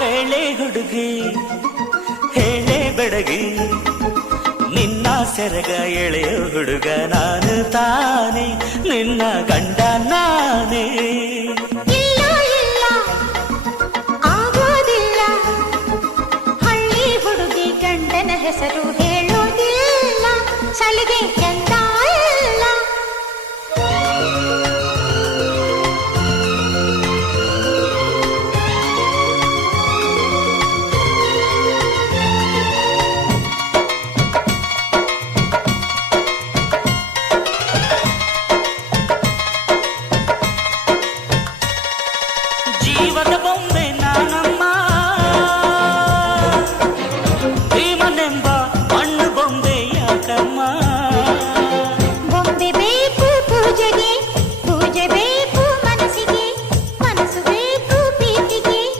ಹೇಳೆ ಹುಡುಗಿ ಹೇಳೆ ಬೆಡಗಿ ನಿನ್ನ ಸೆರಗ ಎಳೆಯೋ ಹುಡುಗ ನಾನು ತಾನೆ ನಿನ್ನ ಗಂಡ ನಾನೇ. ಇಲ್ಲ ಇಲ್ಲ ಆಗೋದಿಲ್ಲ, ಹಳ್ಳಿ ಹುಡುಗಿ ಗಂಡನ ಹೆಸರು ಹೇಳೋದಿಲ್ಲ, ಸಲಿಗೆ